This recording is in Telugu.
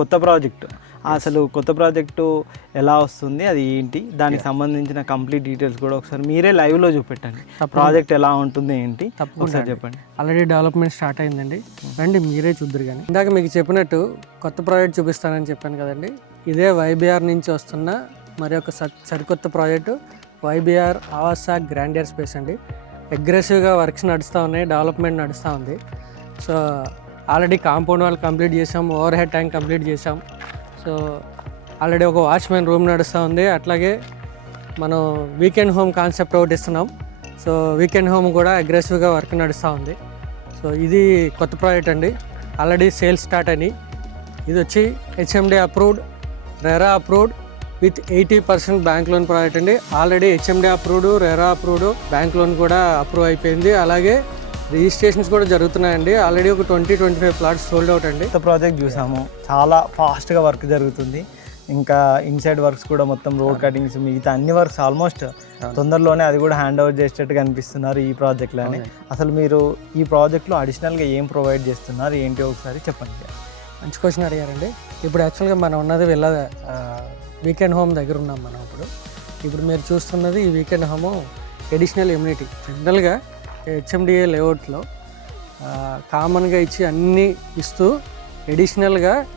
కొత్త ప్రాజెక్ట్ అసలు కొత్త ప్రాజెక్టు ఎలా వస్తుంది, అది ఏంటి, దానికి సంబంధించిన కంప్లీట్ డీటెయిల్స్ కూడా ఒకసారి మీరే లైవ్లో చూపెట్టండి. ప్రాజెక్ట్ ఎలా ఉంటుంది ఏంటి ఒకసారి చెప్పండి. ఆల్రెడీ డెవలప్మెంట్ స్టార్ట్ అయిందండి, రండి మీరే చూద్దరు. కానీ ఇందాక మీకు చెప్పినట్టు కొత్త ప్రాజెక్ట్ చూపిస్తానని చెప్పాను కదండి. ఇదే వైబీఆర్ నుంచి వస్తున్న మరి ఒక సరికొత్త ప్రాజెక్టు వైబీఆర్ ఆవాస గ్రాండియర్ స్పేస్ అండి. అగ్రెసివ్గా వర్క్స్ నడుస్తూ ఉన్నాయి, డెవలప్మెంట్ నడుస్తూ ఉంది. So already compound wall complete చేసాం, ఓవర్ హెడ్ ట్యాంక్ కంప్లీట్ చేసాం. సో ఆల్రెడీ ఒక వాచ్మెన్ రూమ్ నడుస్తూ ఉంది. అట్లాగే మనం వీకెండ్ హోమ్ కాన్సెప్ట్ ఒకటి ఇస్తున్నాం. సో వీకెండ్ హోమ్ కూడా అగ్రెసివ్గా వర్క్ నడుస్తూ ఉంది. సో ఇది కొత్త ప్రాజెక్ట్ అండి, ఆల్రెడీ సేల్స్ స్టార్ట్ అని. ఇది వచ్చి HMD approved, RERA approved with 80% bank loan project అండి. Already HMD approved, RERA approved, bank loan కూడా అప్రూవ్ అయిపోయింది. అలాగే రిజిస్ట్రేషన్స్ కూడా జరుగుతున్నాయండి. ఆల్రెడీ ఒక 20-25 ప్లాట్స్ సోల్డ్ అవుట్ అండి. కొత్త ప్రాజెక్ట్ చూసాము, చాలా ఫాస్ట్గా వర్క్ జరుగుతుంది. ఇంకా ఇన్సైడ్ వర్క్స్ కూడా మొత్తం రోడ్ కటింగ్స్ మిగతా అన్ని వర్క్స్ ఆల్మోస్ట్ తొందరలోనే అది కూడా హ్యాండ్ ఓవర్ చేసేటట్టు కనిపిస్తున్నారు ఈ ప్రాజెక్ట్లోనే. అసలు మీరు ఈ ప్రాజెక్ట్లో అడిషనల్గా ఏం ప్రొవైడ్ చేస్తున్నారు ఏంటి ఒకసారి చెప్పండి. మంచి క్వశ్చన్ అడిగారండి. ఇప్పుడు యాక్చువల్గా మనం ఉన్నది వీకెండ్ హోమ్ దగ్గర ఉన్నాం మనం. ఇప్పుడు మీరు చూస్తున్నది ఈ వీకెండ్ హోము ఎడిషనల్ ఇమ్యూనిటీ. జనరల్గా హెచ్ఎండిఏ లేఅవుట్లో కామన్గా ఇచ్చి అన్నీ ఇస్తూ ఎడిషనల్గా